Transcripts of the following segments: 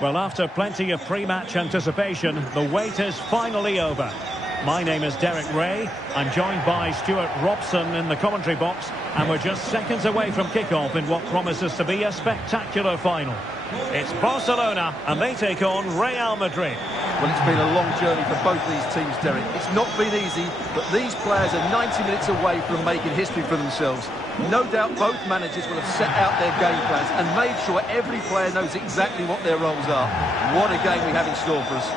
Well, after plenty of pre-match anticipation, the wait is finally over. My name is Derek Ray. I'm joined by Stuart Robson in the commentary box, and we're just seconds away from kick-off in what promises to be a spectacular final. It's Barcelona, and they take on Real Madrid. Well, it's been a long journey for both these teams, Derek. It's not been easy, but these players are 90 minutes away from making history for themselves. No doubt both managers will have set out their game plans and made sure every player knows exactly what their roles are. What a game we have in store for us.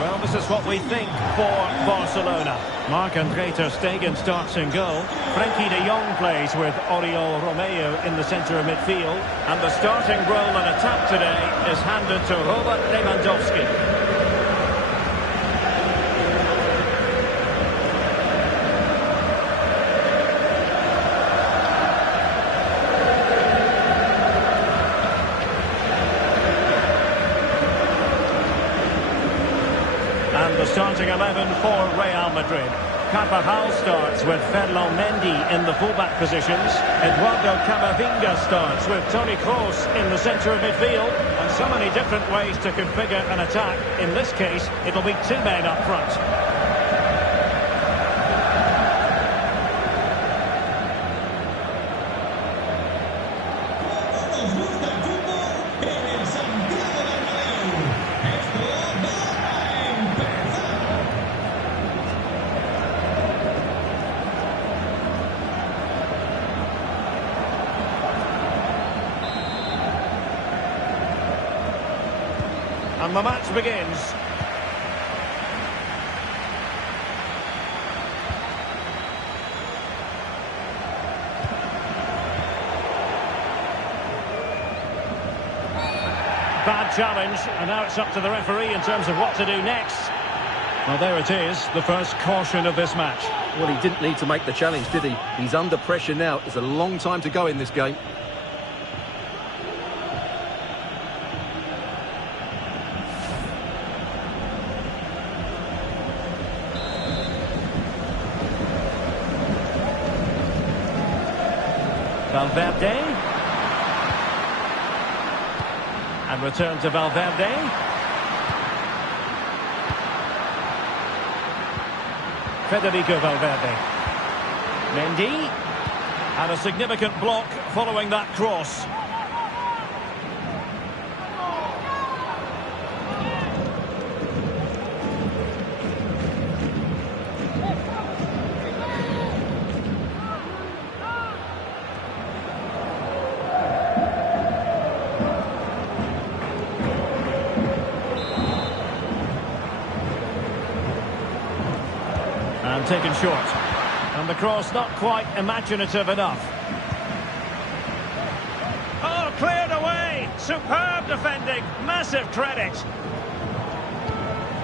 Well, this is what we think for Barcelona. Marc-Andre ter Stegen starts in goal. Frenkie de Jong plays with Oriol Romeu in the centre of midfield. And the starting role in attack today is handed to Robert Lewandowski. And the starting 11 for Real Madrid. Carvajal starts with Ferland Mendy in the fullback positions. Eduardo Camavinga starts with Toni Kroos in the centre of midfield. And so many different ways to configure an attack. In this case, it'll be two men up front. And the match begins. Bad challenge, and now it's up to the referee in terms of what to do next. Well, there it is, the first caution of this match. Well, he didn't need to make the challenge, did he? He's under pressure now. It's a long time to go in this game. Valverde. And return to Valverde. Federico Valverde. Mendy. And a significant block following that cross. And taken short. And the cross not quite imaginative enough. Oh, cleared away! Superb defending! Massive credit!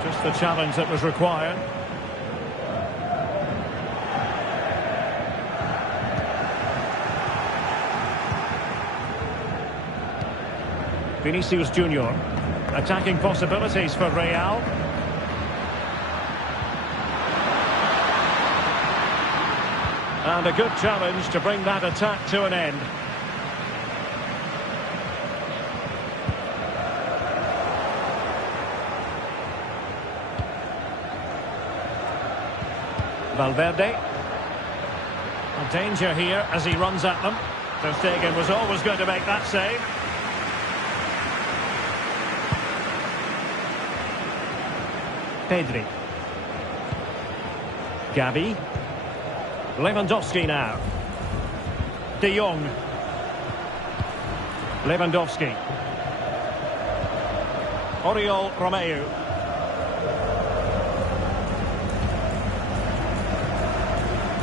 Just the challenge that was required. Vinicius Junior. Attacking possibilities for Real. And a good challenge to bring that attack to an end. Valverde. A danger here as he runs at them. Ter Stegen was always going to make that save. Pedri. Gavi. Lewandowski now. De Jong. Lewandowski. Oriol Romeu.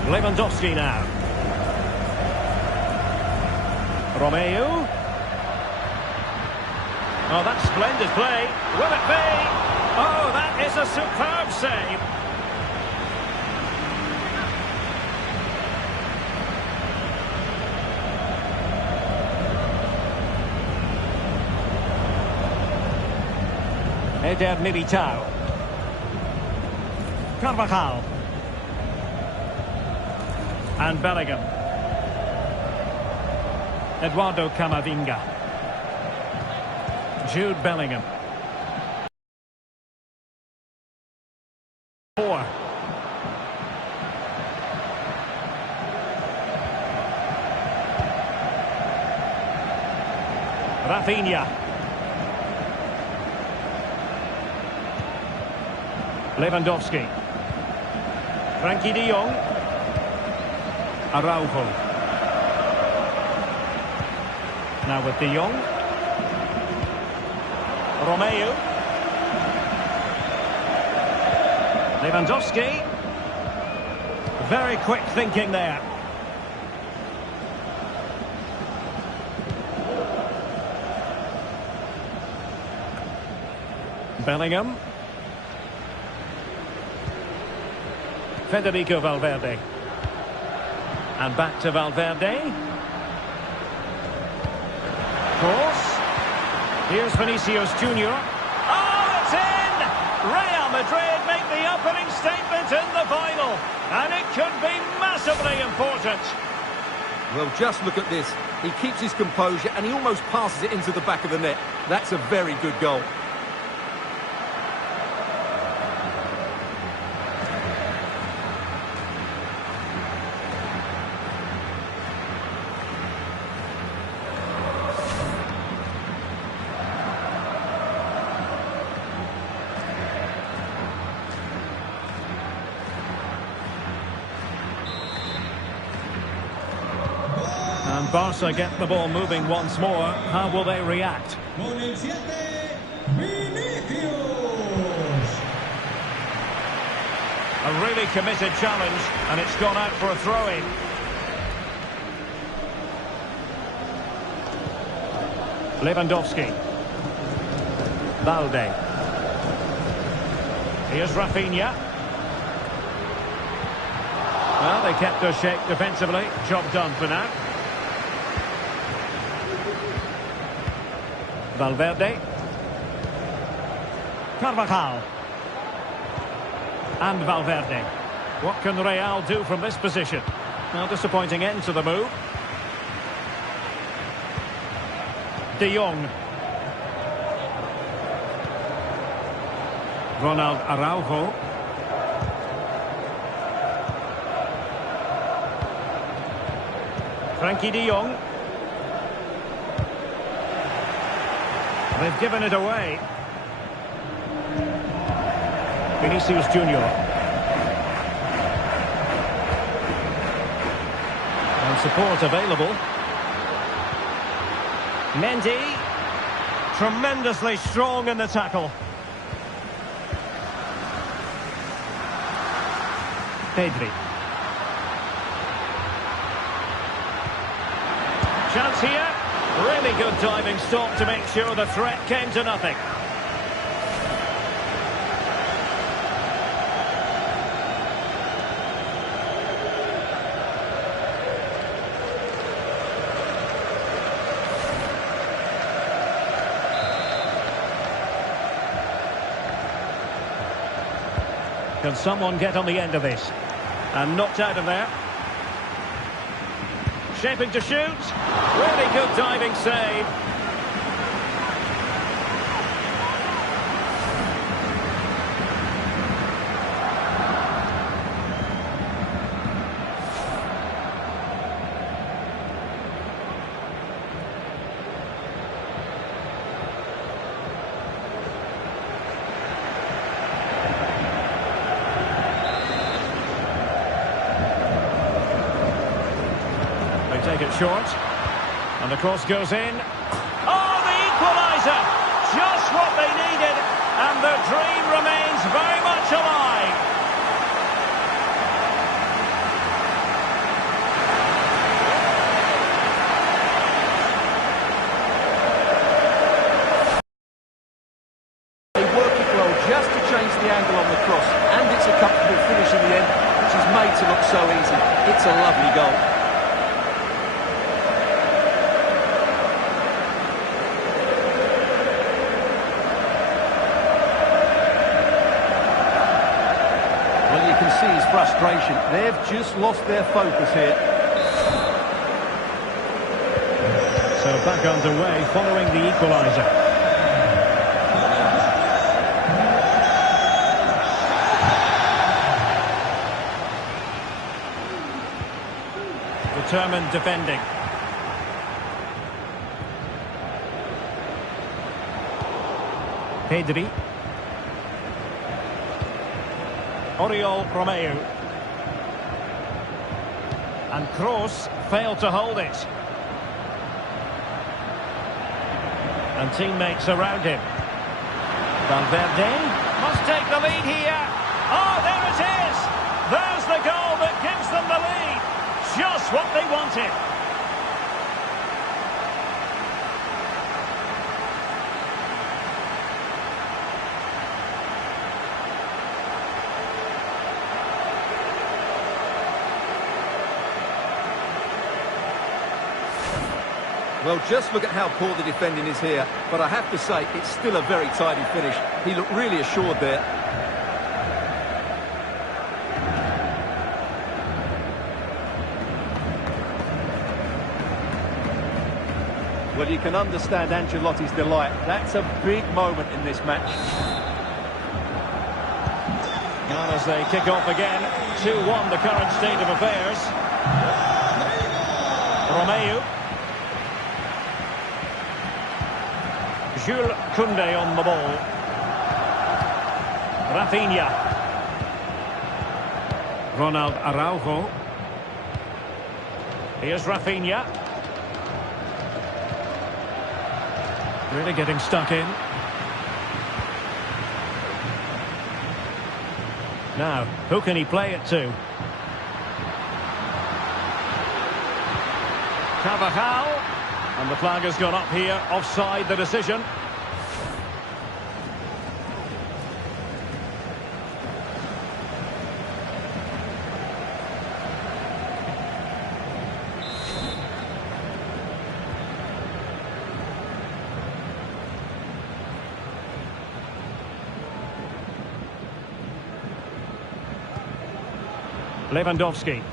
Lewandowski now. Romeu. Oh, that's splendid play. Will it be? Oh, that is a superb save. Eder Militao. Carvajal. And Bellingham. Eduardo Camavinga. Jude Bellingham. 4. Rafinha. Lewandowski. Frankie de Jong. Araujo. Now with de Jong. Romeo. Lewandowski. Very quick thinking there. Bellingham. Federico Valverde. And back to Valverde. Cross. Here's Vinicius Junior. Oh, it's in! Real Madrid make the opening statement in the final. And it could be massively important. Well, just look at this. He keeps his composure and he almost passes it into the back of the net. That's a very good goal. And Barca get the ball moving once more. How will they react? Con el 7, Vinicius. A really committed challenge, and it's gone out for a throw-in. Lewandowski. Balde. Here's Rafinha. Well, they kept their shape defensively. Job done for now. Valverde. Carvajal. And Valverde. What can Real do from this position? Well, disappointing end to the move. De Jong. Ronald Araujo. Frankie de Jong. They've given it away. Vinicius Junior. And support available. Mendy. Tremendously strong in the tackle. Pedri. Chance here. Really good diving stop to make sure the threat came to nothing. Can someone get on the end of this? And knocked out of there. Shaping to shoot. Really good diving save. Take it short, and the cross goes in. Oh, the equaliser! Just what they needed, and the dream remains very much alive. They work it well just to change the angle on the cross, and it's a comfortable finish in the end, which is made to look so easy. It's a lovely goal. see his frustration. They've just lost their focus here. So back underway following the equaliser. Determined defending. Pedri. Oriol Romeu. And Kroos failed to hold it. And teammates around him. Valverde must take the lead here. Oh, there it is! There's the goal that gives them the lead. Just what they wanted. Well, just look at how poor the defending is here. But I have to say, it's still a very tidy finish. He looked really assured there. Well, you can understand Ancelotti's delight. That's a big moment in this match. And as they kick off again, 2-1 the current state of affairs. Romeu. Jules Koundé on the ball. Rafinha. Ronald Araujo. Here's Rafinha. Really getting stuck in. Now, who can he play it to? Carvajal. And the flag has gone up here, offside the decision. Lewandowski.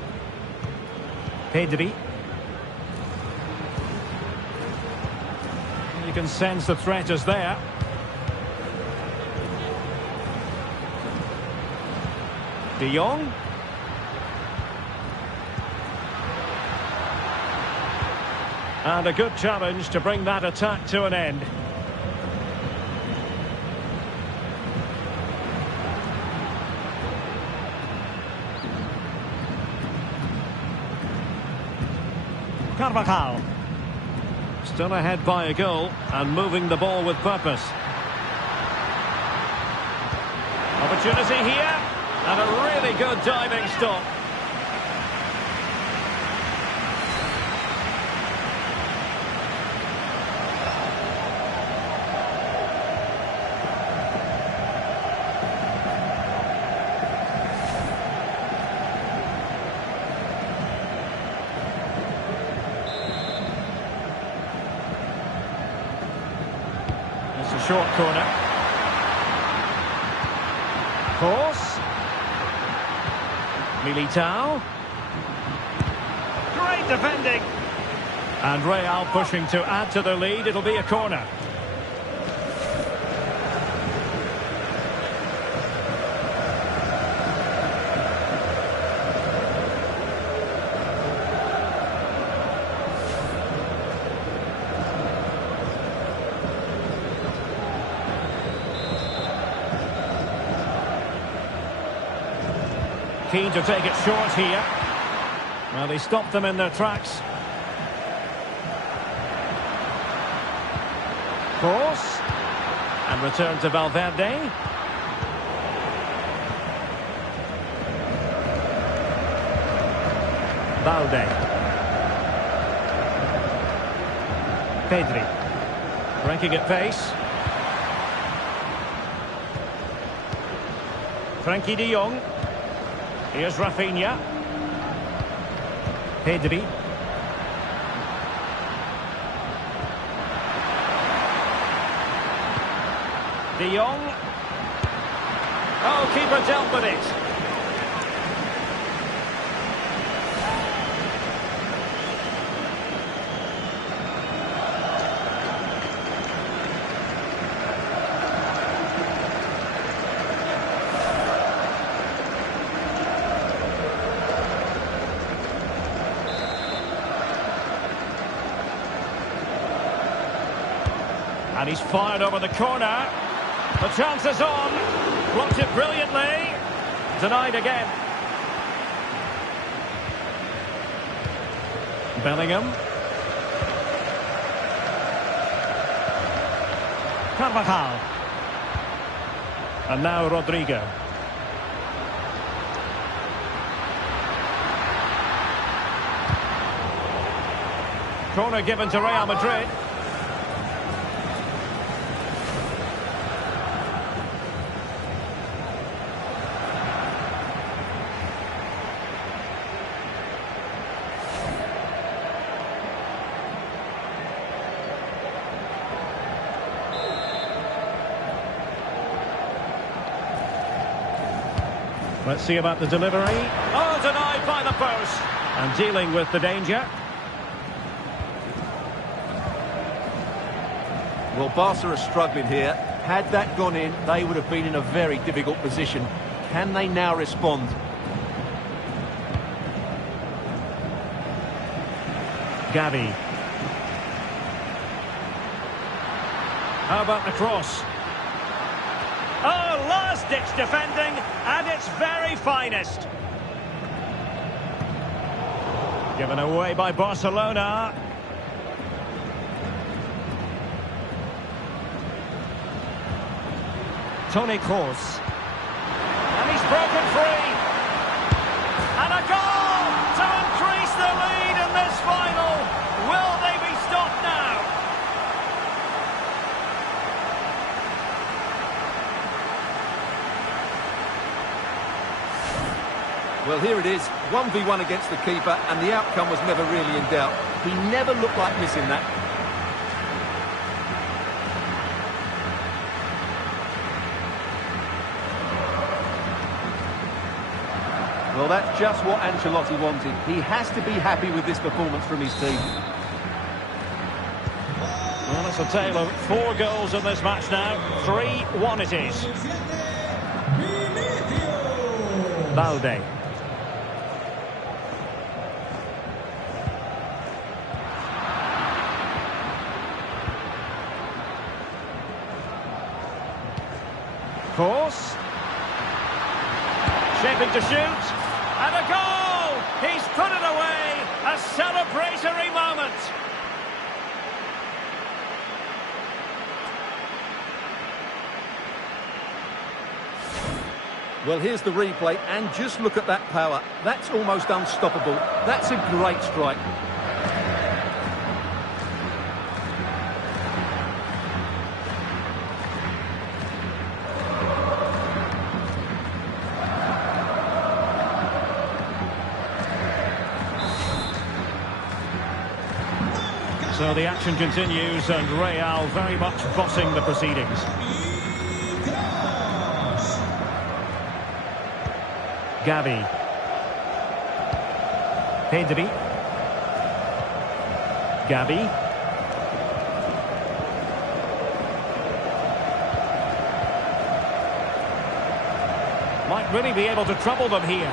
Pedri. You can sense the threat is there. De Jong. And a good challenge to bring that attack to an end. Carvajal. Still ahead by a goal and moving the ball with purpose. Opportunity here and a really good diving stop. Short corner. Kroos. Militao. Great defending. And Real pushing to add to the lead. It'll be a corner. Keen to take it short here. Well, they stopped them in their tracks. Kroos. And return to Valverde. Balde. Pedri. Breaking at pace. Frankie de Jong. Here's Rafinha. Pedri. De Jong. Oh, keeper dealt with it. And he's fired over the corner. The chance is on. Blocked it brilliantly. Denied again. Bellingham. Carvajal. And now Rodrigo. Corner given to Real Madrid. Let's see about the delivery. Oh, denied by the post. And dealing with the danger. Well, Barca are struggling here. Had that gone in, they would have been in a very difficult position. Can they now respond? Gavi. How about the cross? Oh, last-ditch defending at its very finest. Given away by Barcelona. Toni Kroos. And he's broken free. And a goal to increase the lead in this final. Will they be stopped now? Well, here it is, 1v1 against the keeper, and the outcome was never really in doubt. He never looked like missing that. Well, that's just what Ancelotti wanted. He has to be happy with this performance from his team. Well, it's a tale of 4 goals in this match now. 3-1 it is. Balde. Course. Shaping to shoot. And a goal! He's put it away! A celebratory moment! Well, here's the replay, and just look at that power. That's almost unstoppable. That's a great strike. So the action continues, and Real very much bossing the proceedings. Gavi. Pedri. Gavi. Might really be able to trouble them here.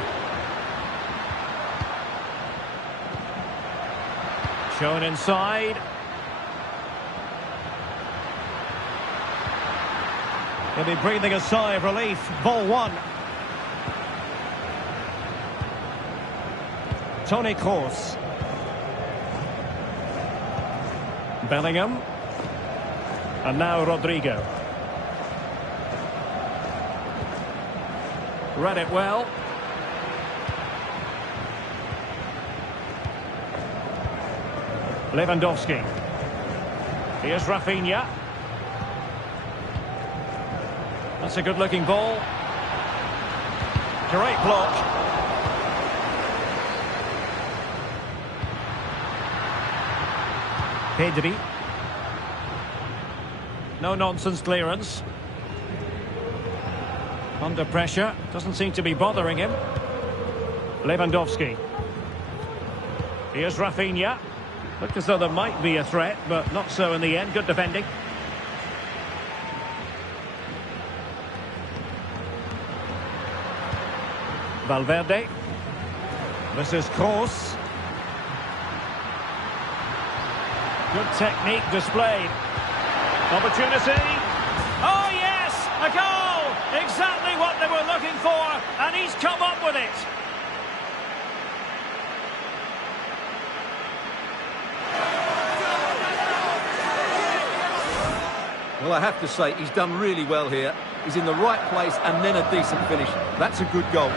Shown inside. He'll be breathing a sigh of relief. Ball 1. Toni Kroos. Bellingham. And now Rodrigo. Read it well. Lewandowski. Here's Rafinha. That's a good-looking ball. Great block. Pedri. No-nonsense clearance. Under pressure. Doesn't seem to be bothering him. Lewandowski. Here's Rafinha. Looked as though there might be a threat, but not so in the end. Good defending. Valverde. This is Kroos. Good technique displayed. Opportunity. Oh, yes! A goal! Exactly what they were looking for, and he's come up with it. Well, I have to say, he's done really well here. He's in the right place and then a decent finish. That's a good goal.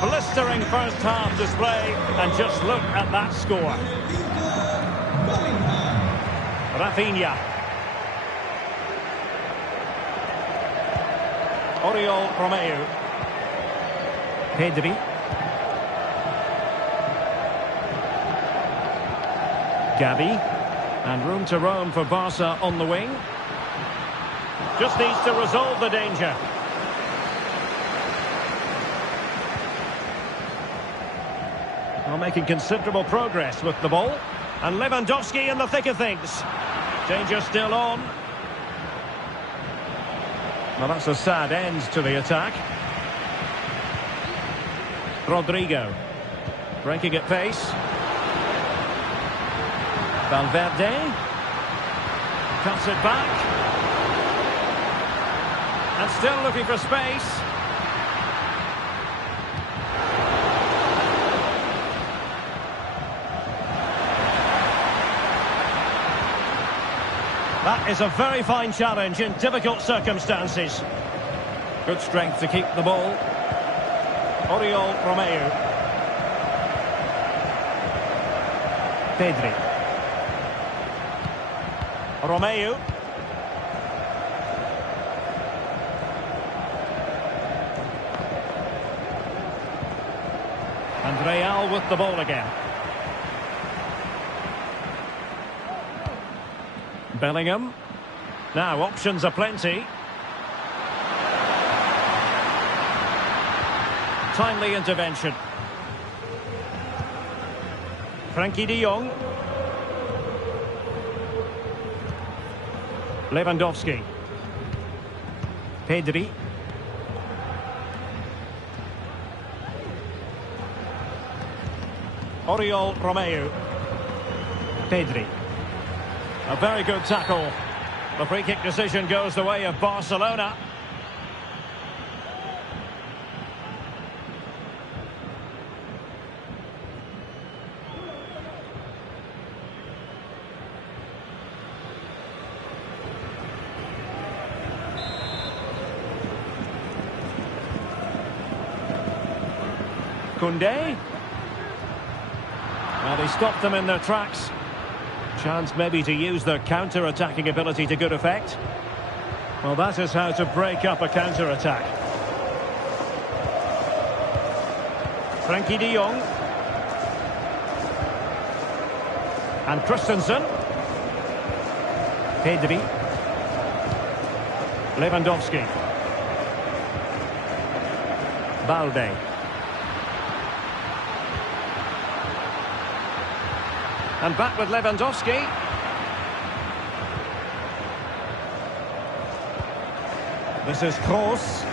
Blistering first half display, and just look at that score. Rafinha. Oriol Romeu. Pedri. Gavi. And room to roam for Barca on the wing. Just needs to resolve the danger. Well, making considerable progress with the ball. And Lewandowski in the thick of things. Danger still on. Well, that's a sad end to the attack. Rodrigo. Breaking at pace. Valverde. Cuts it back. And still looking for space. That is a very fine challenge in difficult circumstances. Good strength to keep the ball. Oriol Romeu. Pedri. Romeu. And Real with the ball again. Bellingham. Now, options are plenty. Timely intervention. Frankie de Jong. Lewandowski. Pedri. Oriol Romeu. Pedri. A very good tackle. The free kick decision goes the way of Barcelona. Koundé. Well, they stopped them in their tracks. Chance maybe to use their counter-attacking ability to good effect. Well, that is how to break up a counter-attack. Frankie de Jong. And Christensen. Pedri. Lewandowski. Balde. And back with Lewandowski. This is Kroos.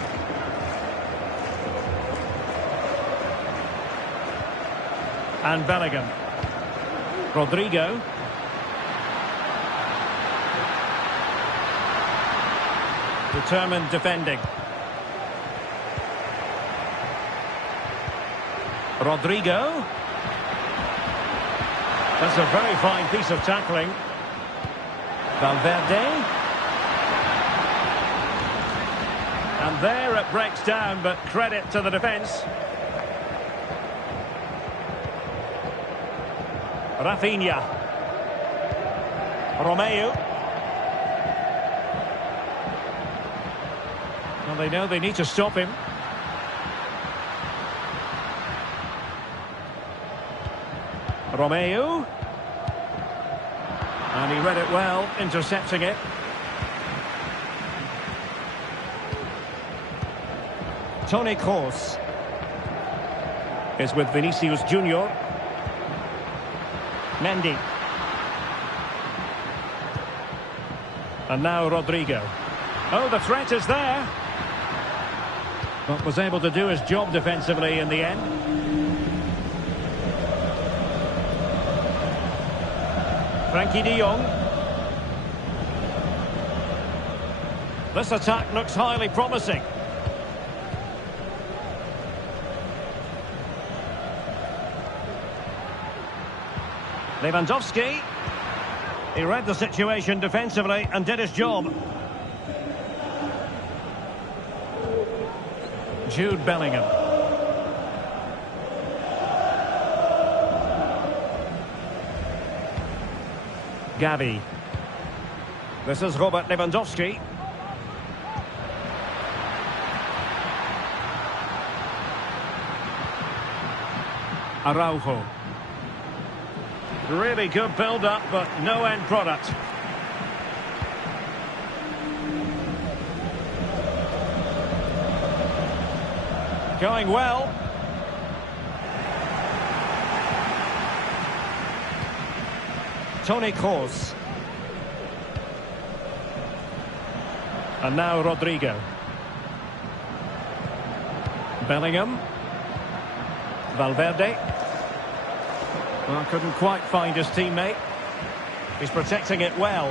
And Bellingham. Rodrigo. Determined defending. Rodrigo. That's a very fine piece of tackling. Valverde. And there it breaks down, but credit to the defence. Rafinha. Romeu. Well, they know they need to stop him. Romeu. And he read it well, intercepting it. Toni Kroos is with Vinicius Junior. Mendy. And now Rodrigo. Oh, the threat is there. But was able to do his job defensively in the end. Frankie de Jong. This attack looks highly promising. Lewandowski. He read the situation defensively and did his job. Jude Bellingham. Gavi. This is Robert Lewandowski. Araujo. Really good build-up, but no end product. Going well. Toni Kroos. And now Rodrigo. Bellingham. Valverde. Well, couldn't quite find his teammate. He's protecting it well.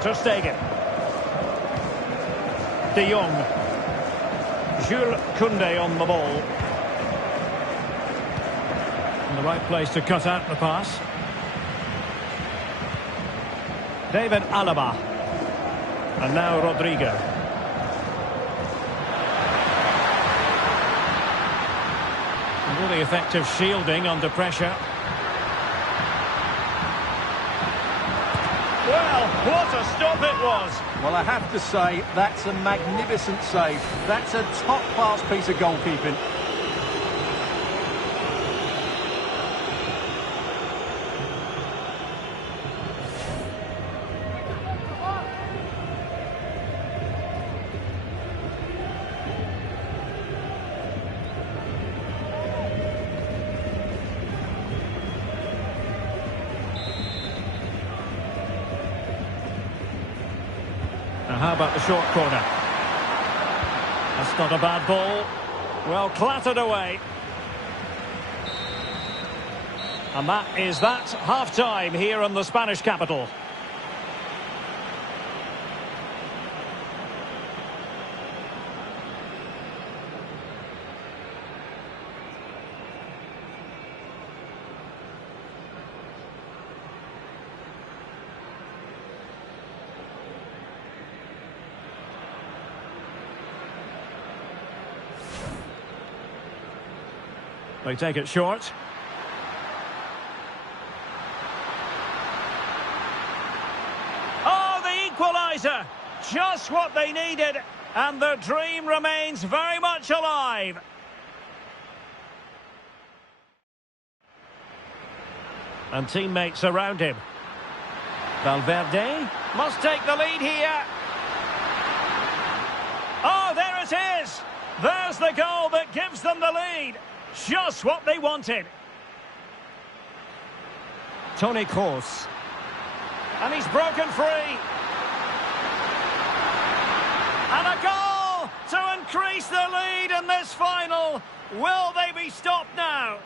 Ter Stegen. De Jong. Jules Koundé on the ball. In the right place to cut out the pass. David Alaba. And now Rodrigo. Really effective shielding under pressure. Well, what a stop it was. Well, I have to say, that's a magnificent save. That's a top-class piece of goalkeeping. How about the short corner? That's not a bad ball. Well clattered away. And that is that. Half-time here in the Spanish capital. They take it short. Oh, the equaliser! Just what they needed, and their dream remains very much alive. And teammates around him. Valverde must take the lead here. Oh, there it is! There's the goal that gives them the lead. Just what they wanted. Toni Kroos. And he's broken free. And a goal to increase the lead in this final. Will they be stopped now?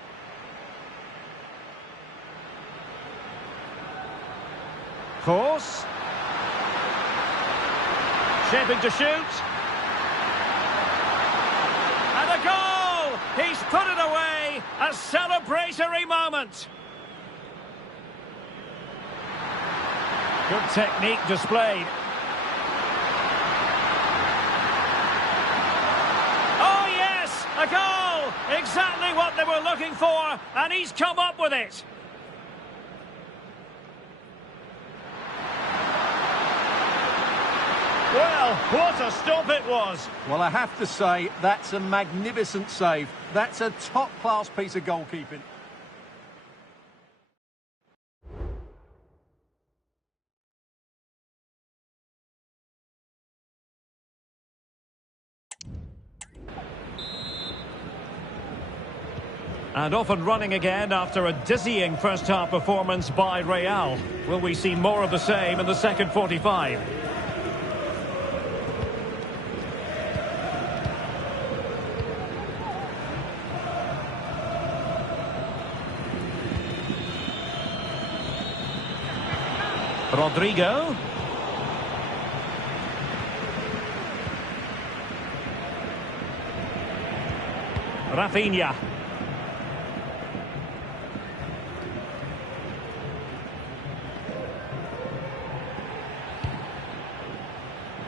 Kroos. Shaping to shoot. And a goal! He's put it away. A celebratory moment. Good technique displayed. Oh, yes! A goal! Exactly what they were looking for, and he's come up with it. Well, what a stop it was. Well, I have to say, that's a magnificent save. That's a top-class piece of goalkeeping. And off and running again after a dizzying first-half performance by Real. Will we see more of the same in the second 45? Rodrigo. Rafinha.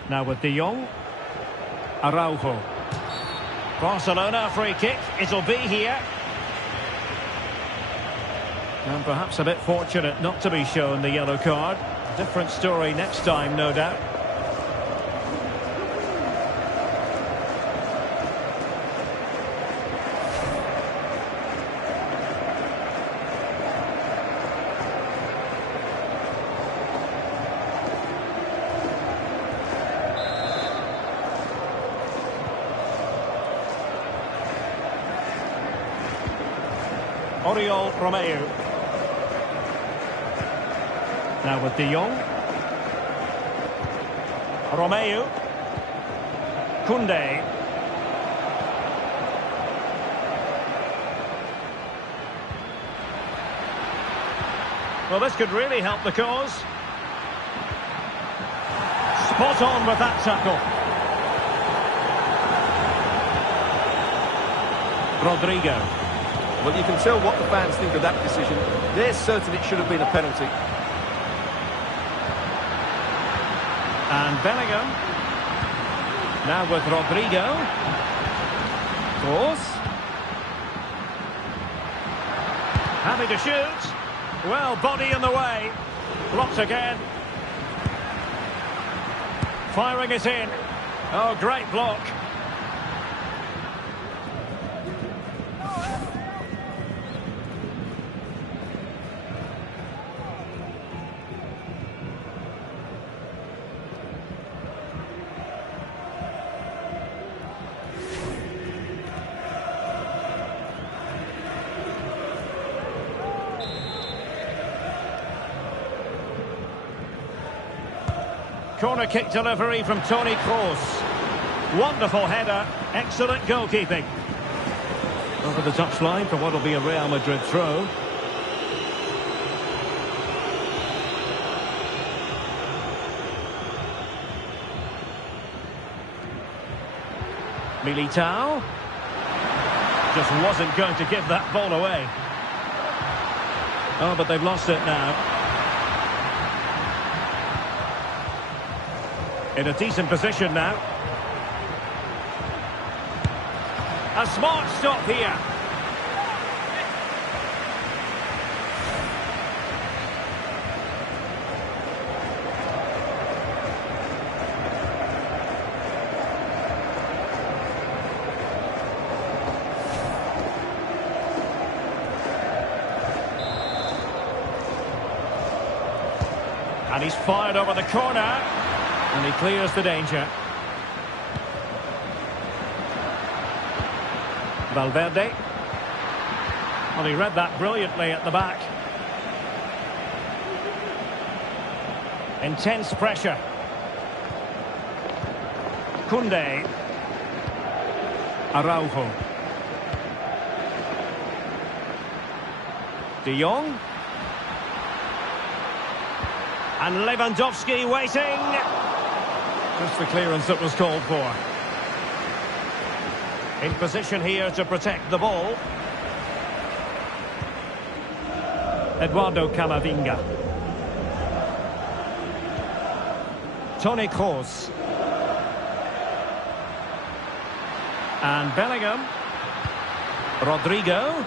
Now with De Jong. Araujo. Barcelona free kick. It'll be here. And perhaps a bit fortunate not to be shown the yellow card. Different story next time, no doubt. Oriol Romeu. Now with De Jong. Romeu. Koundé. Well, this could really help the cause. Spot on with that tackle. Rodrigo. Well, you can tell what the fans think of that decision. They're certain it should have been a penalty. And Bellingham. Now with Rodrigo. Kroos. Happy to shoot. Well, body in the way. Blocked again. Firing it in. Oh, great block. Corner kick delivery from Toni Kroos. Wonderful header, excellent goalkeeping. Over the touchline for what will be a Real Madrid throw. Militao. Just wasn't going to give that ball away. Oh, but they've lost it now. In a decent position now. A smart stop here. And he's fired over the corner. And he clears the danger. Valverde. Well, he read that brilliantly at the back. Intense pressure. Koundé. Araujo. De Jong. And Lewandowski waiting. Just the clearance that was called for. In position here to protect the ball. Eduardo Camavinga. Toni Kroos. And Bellingham. Rodrigo.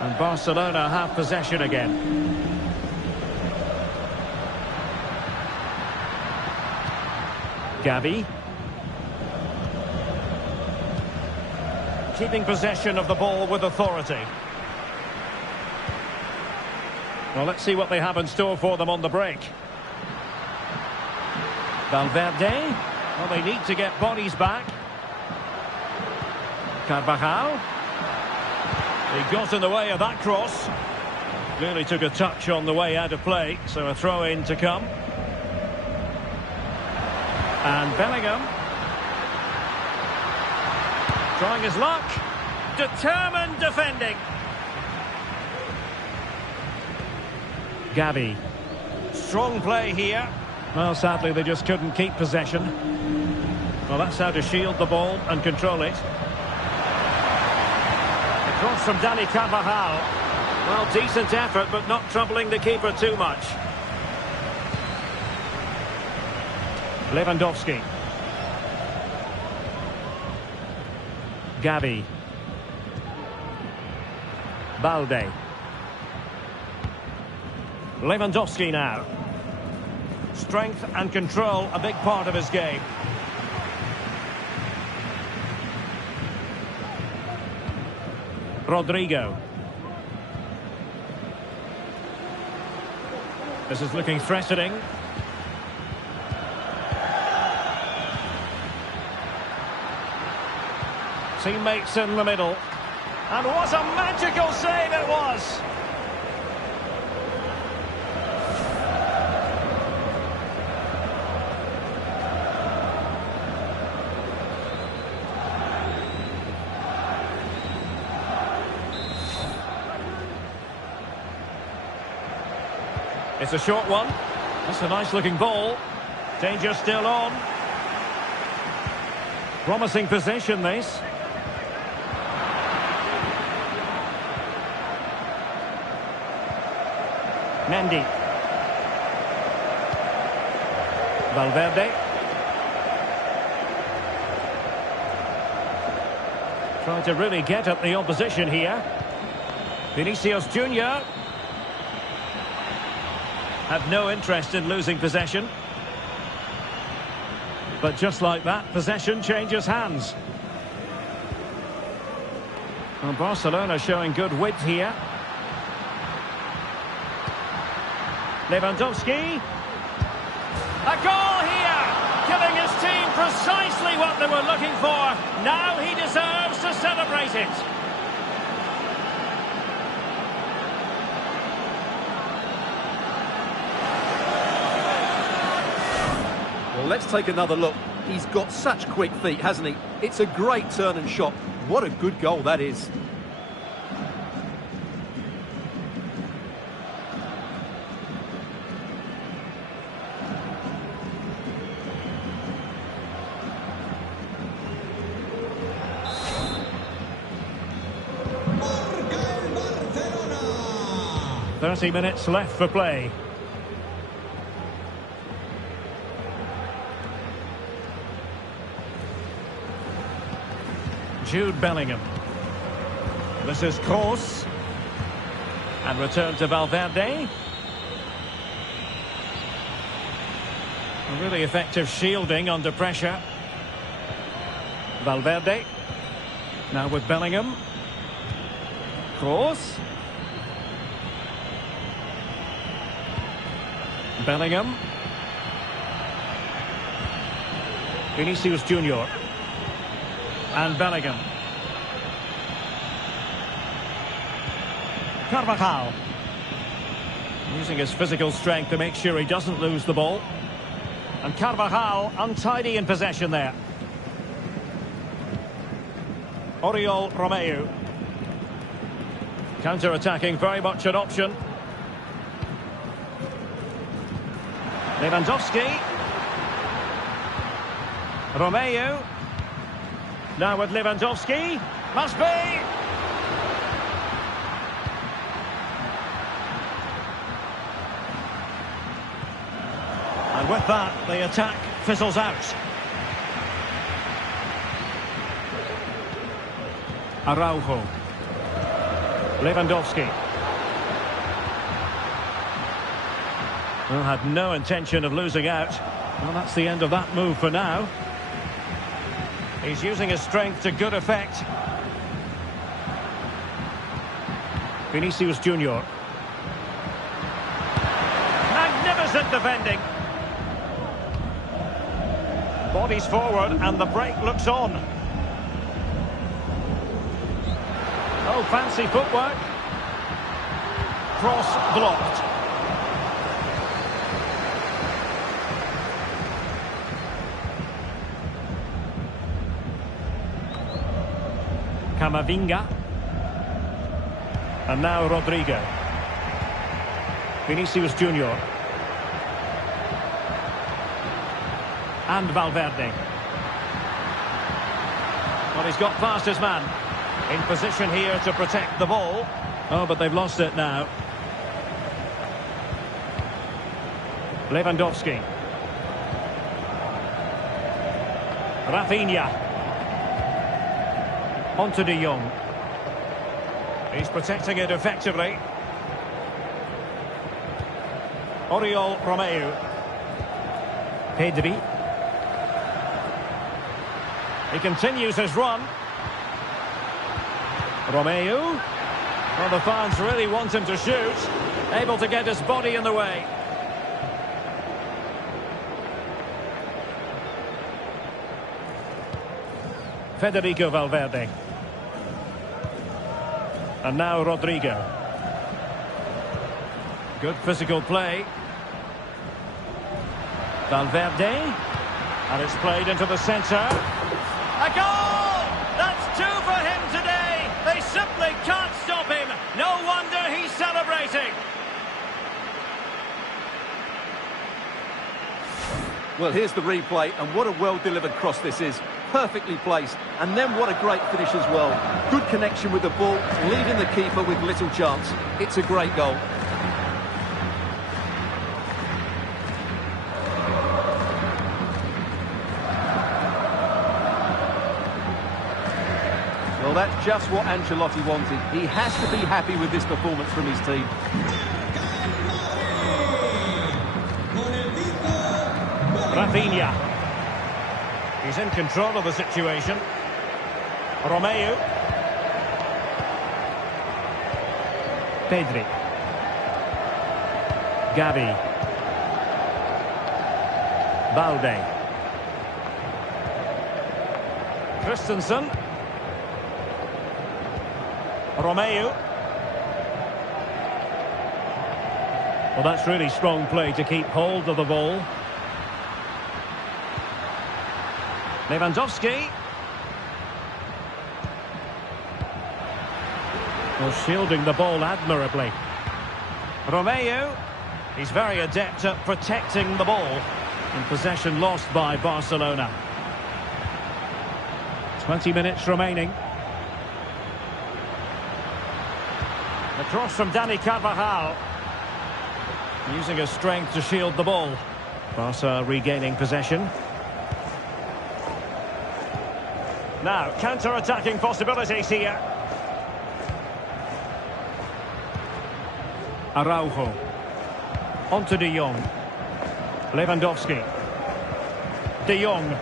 And Barcelona have possession again. Gavi. Keeping possession of the ball with authority. Well, let's see what they have in store for them on the break. Valverde. Well, they need to get bodies back. Carvajal. He got in the way of that cross. Clearly took a touch on the way out of play, so a throw-in to come. And Bellingham. Trying his luck. Determined defending. Gavi. Strong play here. Well, sadly, they just couldn't keep possession. Well, that's how to shield the ball and control it. The cross from Dani Carvajal. Well, decent effort, but not troubling the keeper too much. Lewandowski. Gavi. Balde. Lewandowski now. Strength and control, a big part of his game. Rodrigo. This is looking threatening. Teammates in the middle. And what a magical save it was! It's a short one. That's a nice looking ball. Danger still on. Promising position this. Mendy. Valverde. Trying to really get at the opposition here. Vinicius Junior. Had no interest in losing possession. But just like that, possession changes hands. Well, Barcelona showing good width here. Lewandowski. A goal here! Giving his team precisely what they were looking for. Now he deserves to celebrate it. Well, let's take another look. He's got such quick feet, hasn't he? It's a great turn and shot. What a good goal that is. Marca el Barcelona. 30 minutes left for play. Jude Bellingham. This is Kroos. And return to Valverde. A really effective shielding under pressure. Valverde. Now with Bellingham. Kroos. Bellingham. Vinicius Junior. And Bellingham. Carvajal. Using his physical strength to make sure he doesn't lose the ball. And Carvajal untidy in possession there. Oriol Romeu. Counter-attacking, very much an option. Lewandowski. Romeu. Now with Lewandowski. Must be. And with that, the attack fizzles out. Araujo. Lewandowski. Well, had no intention of losing out. Well, that's the end of that move for now. He's using his strength to good effect. Vinicius Junior. Magnificent defending. Bodies forward and the break looks on. Oh, fancy footwork. Cross blocked. Camavinga. And now Rodrigo. Vinicius Junior. And Valverde. Well, he's got past his man. In position here to protect the ball. Oh, but they've lost it now. Lewandowski. Rafinha. Onto De Jong. He's protecting it effectively. Oriol Romeu. Pedri. He continues his run. Romeu. Well, the fans really want him to shoot. Able to get his body in the way. Federico Valverde. And now Rodrigo. Good physical play. Valverde. And it's played into the centre. A goal! That's two for him today. They simply can't stop him. No wonder he's celebrating. Well, here's the replay, and what a well-delivered cross this is. Perfectly placed, and then what a great finish as well. Good connection with the ball, leaving the keeper with little chance. It's a great goal. Well, that's just what Ancelotti wanted. He has to be happy with this performance from his team. Rafinha. He's in control of the situation. Romeu. Pedri. Gavi. Balde. Christensen. Romeu. Well, that's really strong play to keep hold of the ball. Lewandowski. Well, shielding the ball admirably. Romeu. He's very adept at protecting the ball. In possession lost by Barcelona. 20 minutes remaining. The cross from Dani Carvajal. Using his strength to shield the ball. Barca regaining possession. Now, counter-attacking possibilities here. Araujo. Onto De Jong. Lewandowski. De Jong.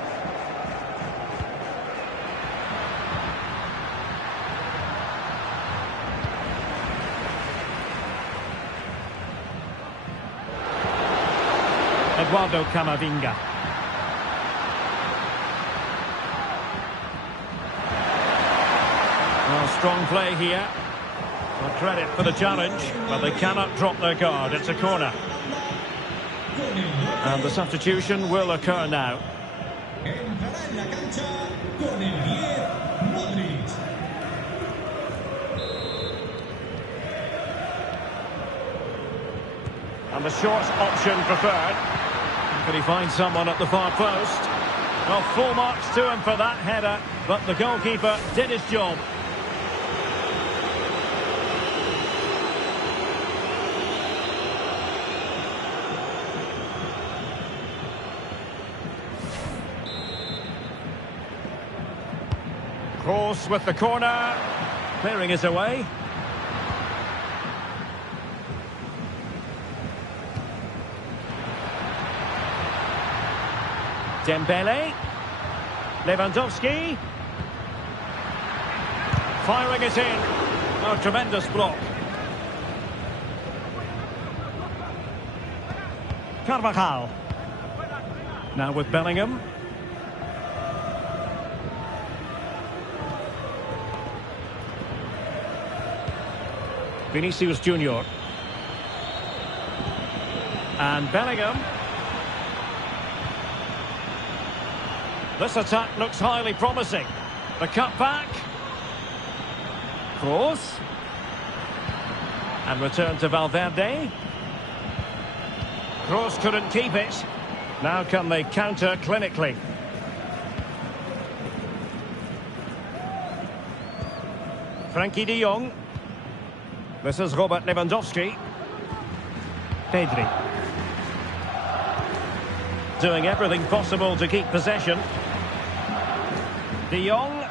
Eduardo Camavinga. Well, strong play here. Well, credit for the challenge, but they cannot drop their guard. It's a corner. And the substitution will occur now. Entrará en la cancha con el 10, Madrid. And the short option preferred. Could he find someone at the far post? Well, full marks to him for that header, but the goalkeeper did his job. Cross with the corner. Clearing it away. Dembele. Lewandowski. Firing it in. Oh, tremendous block. Carvajal. Now with Bellingham. Vinicius Junior. And Bellingham. This attack looks highly promising. The cut back. Cross. And return to Valverde. Kroos couldn't keep it. Now can they counter clinically? Frankie de Jong. This is Robert Lewandowski. Pedri. Doing everything possible to keep possession. De Jong.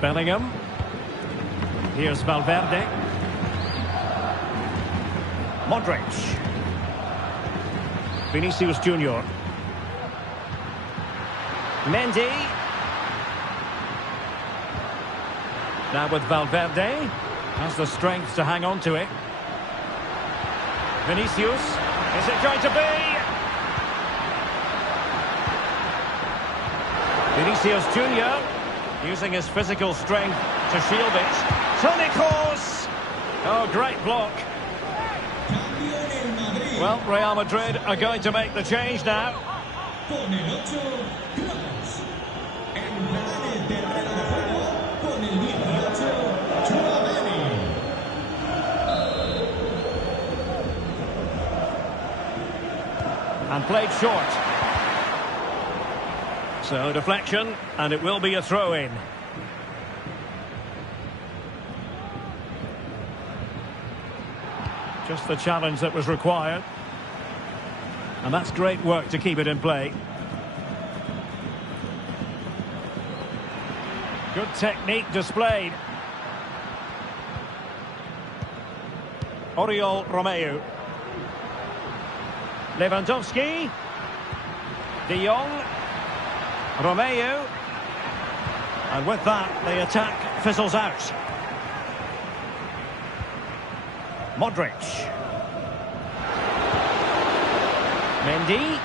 Bellingham. Here's Valverde. Modric. Vinicius Junior. Mendy. Now with Valverde. Has the strength to hang on to it. Vinicius. Is it going to be? Vinicius Junior. Using his physical strength to shield it. Toni Kroos. Oh, great block. Well, Real Madrid are going to make the change now. Con el 8, Kroos. Entrará en el terreno de juego con el 18, Tchouaméni. And played short. So deflection, and it will be a throw-in. Just the challenge that was required. And that's great work to keep it in play. Good technique displayed. Oriol Romeu. Lewandowski. De Jong. Romeu. And with that, the attack fizzles out. Modric. Mendy.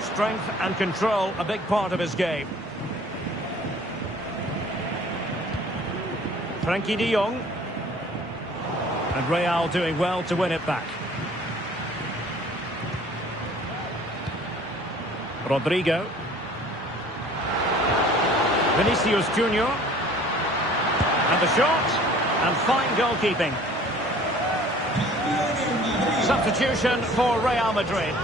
Strength and control, a big part of his game. Frankie de Jong. And Real doing well to win it back. Rodrigo. Vinicius Junior. And the shot. And fine goalkeeping. Substitution for Real Madrid.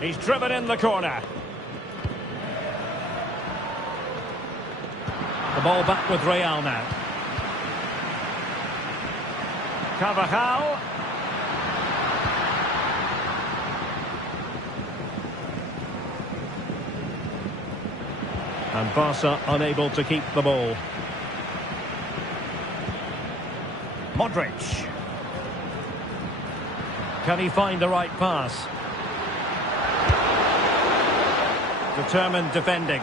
He's driven in the corner. The ball back with Real now. Carvajal. And Barca unable to keep the ball. Modric. Can he find the right pass? Determined defending.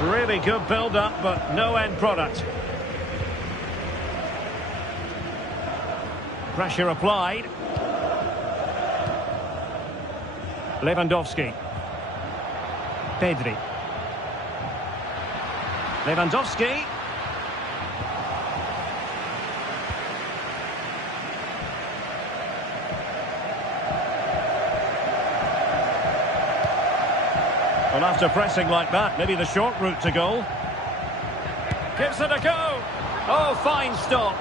Really good build-up, but no end product. Pressure applied. Lewandowski. Pedri. Lewandowski. Well, after pressing like that, maybe the short route to goal. Gives it a go. Oh, fine stop.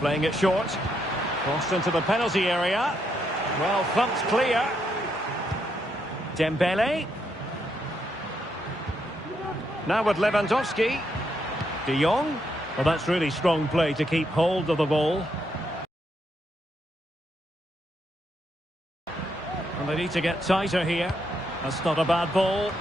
Playing it short. Crossed into the penalty area. Well, thumped clear. Dembele. Now with Lewandowski. De Jong. Well, that's really strong play to keep hold of the ball. And they need to get tighter here. That's not a bad ball.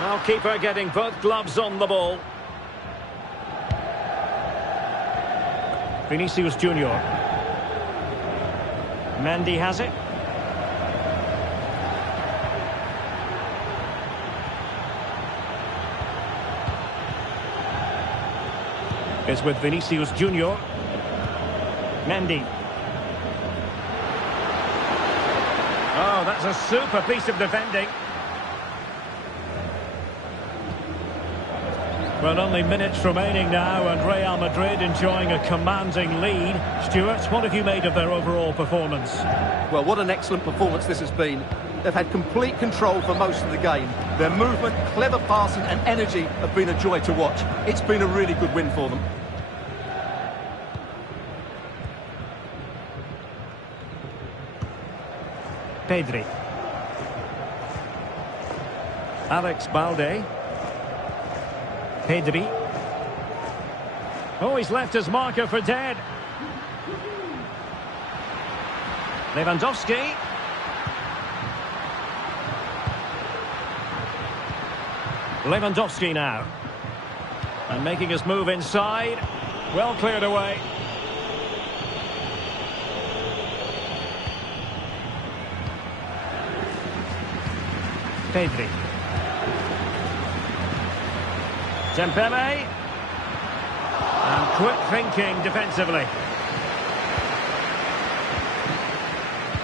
Now keeper getting both gloves on the ball. Vinicius Junior. Mendy has it. It's with Vinicius Junior. Mendy. Oh, that's a super piece of defending. Well, only minutes remaining now, and Real Madrid enjoying a commanding lead. Stuart, what have you made of their overall performance? Well, what an excellent performance this has been. They've had complete control for most of the game. Their movement, clever passing and energy have been a joy to watch. It's been a really good win for them. Pedri. Alex Balde. Pedri. Oh, he's left his marker for dead. Lewandowski. Lewandowski now. And making his move inside. Well cleared away. Pedri. Dembele. And quick thinking defensively.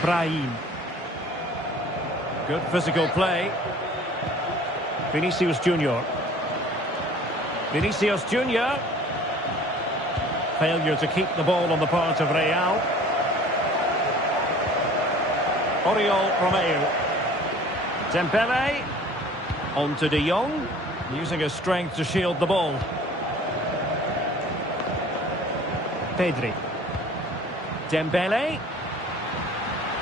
Brahim. Good physical play. Vinicius Junior. Vinicius Junior. Failure to keep the ball on the part of Real. Oriol Romeu. Dembele. On to De Jong. Using his strength to shield the ball. Pedri. Dembele.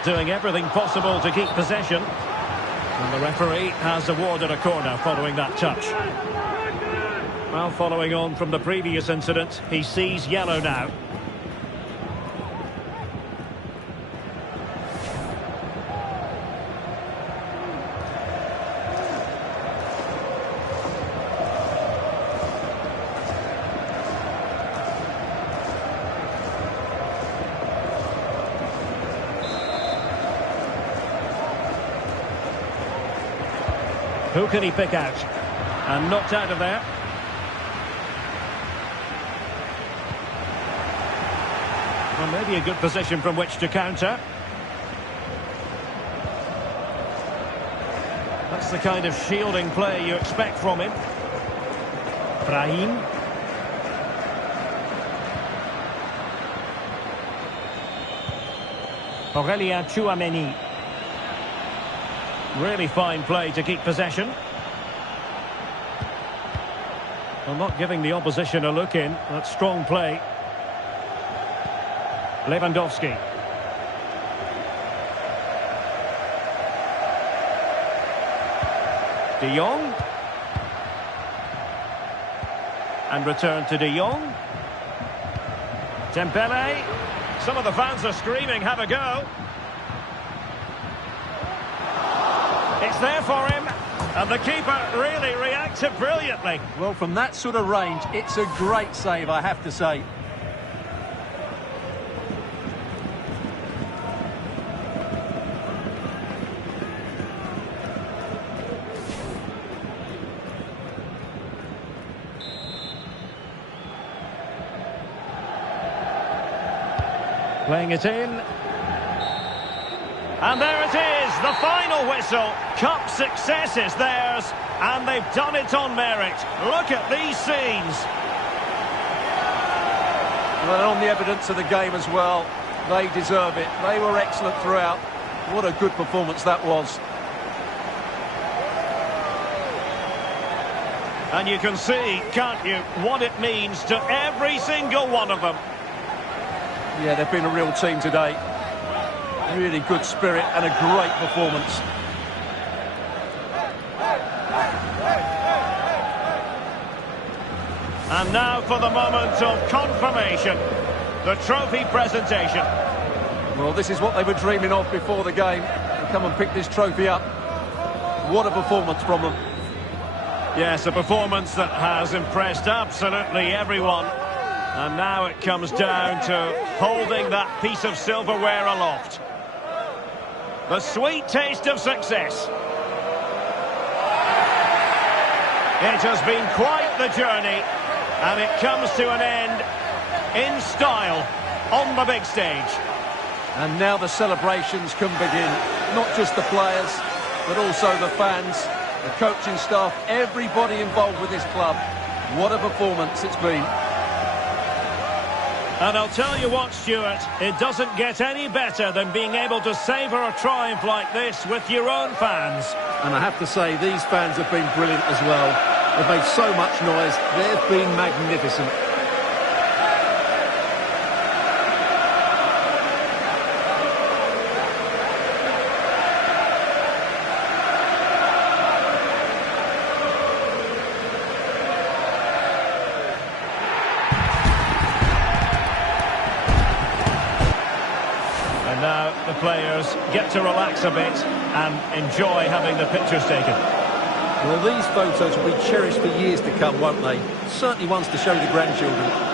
Doing everything possible to keep possession. And the referee has awarded a corner following that touch. Well, following on from the previous incident, he sees yellow now. Who can he pick out? And knocked out of there. Well, maybe a good position from which to counter. That's the kind of shielding play you expect from him. Brahim. Aurélien Tchouaméni. Really fine play to keep possession. Well, not giving the opposition a look in. That's strong play. Lewandowski. De Jong. And return to De Jong. Dembele. Some of the fans are screaming, have a go. It's there for him, and the keeper really reacted brilliantly. Well, from that sort of range, it's a great save, I have to say. Playing it in. And there it is, the final whistle. Cup success is theirs, and they've done it on merit. Look at these scenes. Well, on the evidence of the game as well, they deserve it. They were excellent throughout. What a good performance that was. And you can see, can't you, what it means to every single one of them. Yeah, they've been a real team today. Really good spirit and a great performance. And now for the moment of confirmation. The trophy presentation. Well, this is what they were dreaming of before the game. To come and pick this trophy up. What a performance from them. Yes, a performance that has impressed absolutely everyone. And now it comes down to holding that piece of silverware aloft. The sweet taste of success. It has been quite the journey, and it comes to an end in style on the big stage. And now the celebrations can begin. Not just the players, but also the fans, the coaching staff, everybody involved with this club. What a performance it's been. And I'll tell you what, Stuart, it doesn't get any better than being able to savour a triumph like this with your own fans. And I have to say, these fans have been brilliant as well. They've made so much noise. They've been magnificent. And now the players get to relax a bit and enjoy having the pictures taken. Well, these photos will be cherished for years to come, won't they? Certainly ones to show the grandchildren.